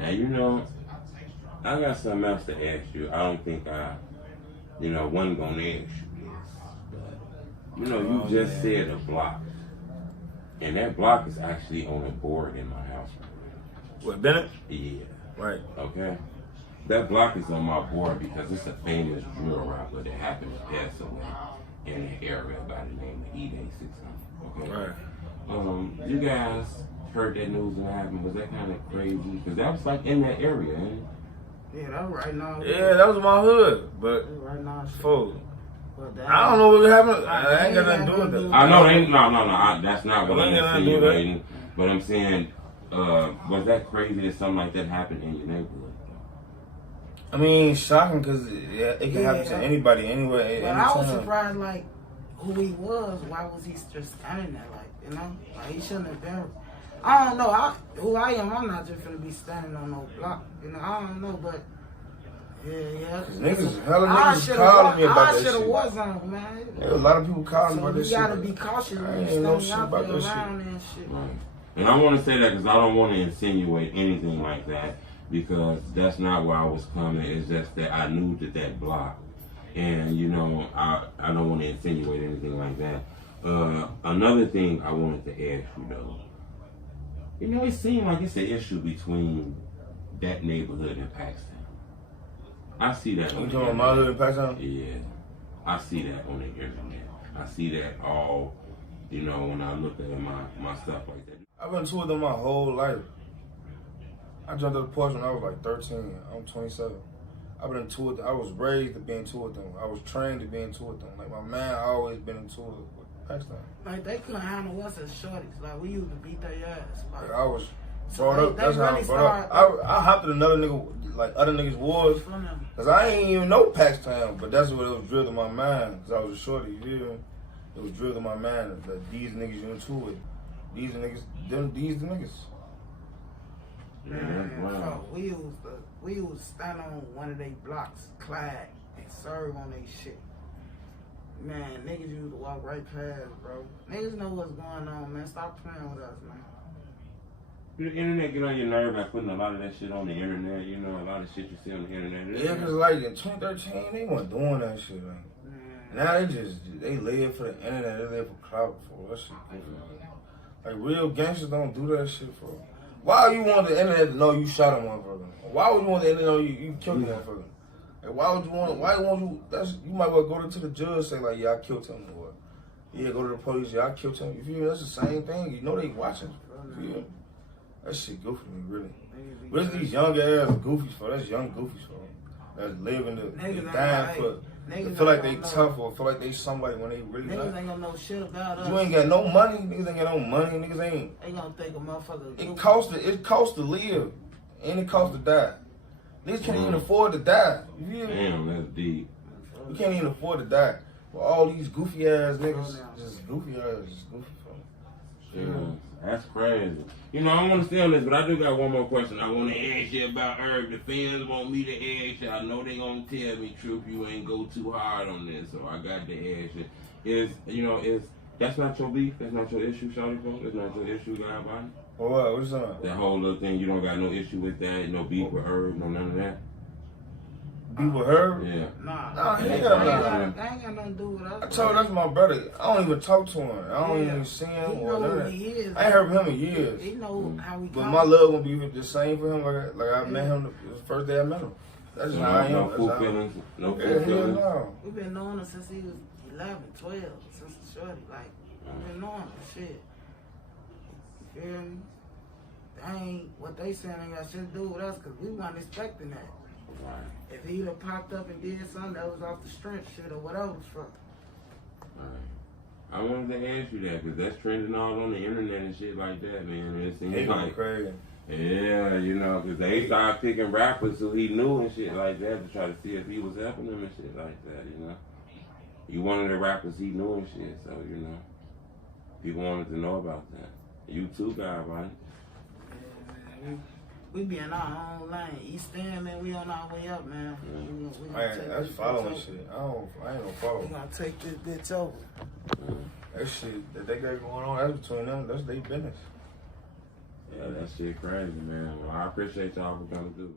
Now, you know, I got something else to ask you. I don't think wasn't gonna ask you this. But, you know, you just said a block. And that block is actually on a board in my house. What, Bennett? Yeah. Right. Okay. That block is on my board because it's a famous drill rapper that happened to pass away in an area by the name of Edai600. Okay. Right. You guys heard that news and happened. Was that kind of crazy? Because that was like in that area, ain't it? Yeah, that was right now. Yeah, that was my hood, but right now, fool. I don't know what happened. I ain't got nothing to do with that. I know, no. That's not what I'm insinuating. But I'm saying, was that crazy that something like that happened in your neighborhood? I mean, shocking because it can happen to anybody, anywhere. But I was surprised, like, who he was. Why was he just standing there, like, you know? Like, he shouldn't have been. I don't know. Who I am, I'm not just gonna be standing on no block. You know, I don't know, but yeah. Niggas, hella niggas calling me about that shit. I should have was on, man. There a lot of people calling me about this shit. You gotta be cautious when you standing out there around and shit. Right. And I want to say that because I don't want to insinuate anything like that, because that's not where I was coming. It's just that I knew that block. And, you know, I don't want to insinuate anything like that. Another thing I wanted to ask you, though. You know, it seemed like it's an issue between that neighborhood and Paxton. I see that. You talking about my hood in Paxton? Yeah. I see that on the internet. I see that all, you know, when I look at my stuff like that. I've been touring them my whole life. I jumped up the porch when I was like 13. I'm 27. I've been in tour with them. I was raised to be in tour with them. I was trained to be in tour with them. Like, my man always been in tour with Paxton. Like, they couldn't handle us as shorties. Like, we used to beat their ass. Like, I was brought up. That's how I brought up. I hopped in another nigga, like other niggas' wars. Because I ain't even know Paxton, but that's what it was drilled in my mind. Because I was a shorty, you know? It was drilled in my mind that these niggas you in tour with. These niggas, these the niggas. Man, wow. We used to stand on one of they blocks, clad, and serve on they shit. Man, niggas used to walk right past, bro. Niggas know what's going on, man. Stop playing with us, man. The internet get on your nerve by putting a lot of that shit on the internet, you know, a lot of shit you see on the internet. Yeah, because like in 2013, they weren't doing that shit, man. Now they live for the internet, they live for clout, for that shit. Like, real gangsters don't do that shit, for. Why you want the internet to know you shot a motherfucker? Why would you want the internet to know you killed a motherfucker? Like, why would you want you might well go to the judge and say, like, yeah, I killed him, or yeah, go to the police, yeah, I killed him. You feel me? That's the same thing. You know they watching. You feel me? That shit goofy to me, really. What is these young ass goofies for? That's young goofies for. That's living the dying for. They feel like they tough or feel like they somebody when they really niggas ain't gonna know shit about us. You ain't got no money. Niggas ain't got no money. Niggas ain't. They gonna think a motherfucker. It costs to live, and it costs to die. Niggas can't even afford to die. You feel me? Damn, that's deep. You can't even afford to die. But all these goofy ass niggas, just goofy for them. Yeah. That's crazy. You know, I want to stay on this, but I do got one more question. I want to ask you about Herb. The fans want me to ask you. I know they gonna tell me, Troop, you ain't go too hard on this, so I got to ask you. That's not your beef? That's not your issue, Shawty, bro? That's not your issue, GodBody? What? What's that? That whole little thing, you don't got no issue with that, no beef with Herb, no none of that? Beef with Herb? Yeah. Nah, he ain't got nothing to do with us. I told that's my brother. I don't even talk to him. I don't even see him. He know who he is. I ain't heard from him in years. He know how he But my love won't be the same for him. Like I met him the first day I met him. That's just how I am. No full feelings. No full feelings. We've been knowing him since he was 11, 12, since a shorty. Like, we've been knowing him shit. You feel me? That ain't what they saying ain't got shit to do with us, because we weren't expecting that. Right. If he'd have popped up and did something that was off the strength shit or whatever it was from. Right. I wanted to ask you that because that's trending all on the internet and shit like that, man. It seems like crazy. Yeah, you know, because they started picking rappers who he knew and shit like that to try to see if he was helping them and shit like that, you know. You one of the rappers he knew and shit, so, you know, people wanted to know about that. You too, GodBody. Yeah, man. We be in our own lane. East End, man, we on our way up, man. That's following shit. I ain't gonna follow. We gonna take this bitch over. That shit that they got going on, that's between them. That's their business. Yeah, That shit crazy, man. Well, I appreciate y'all for coming through.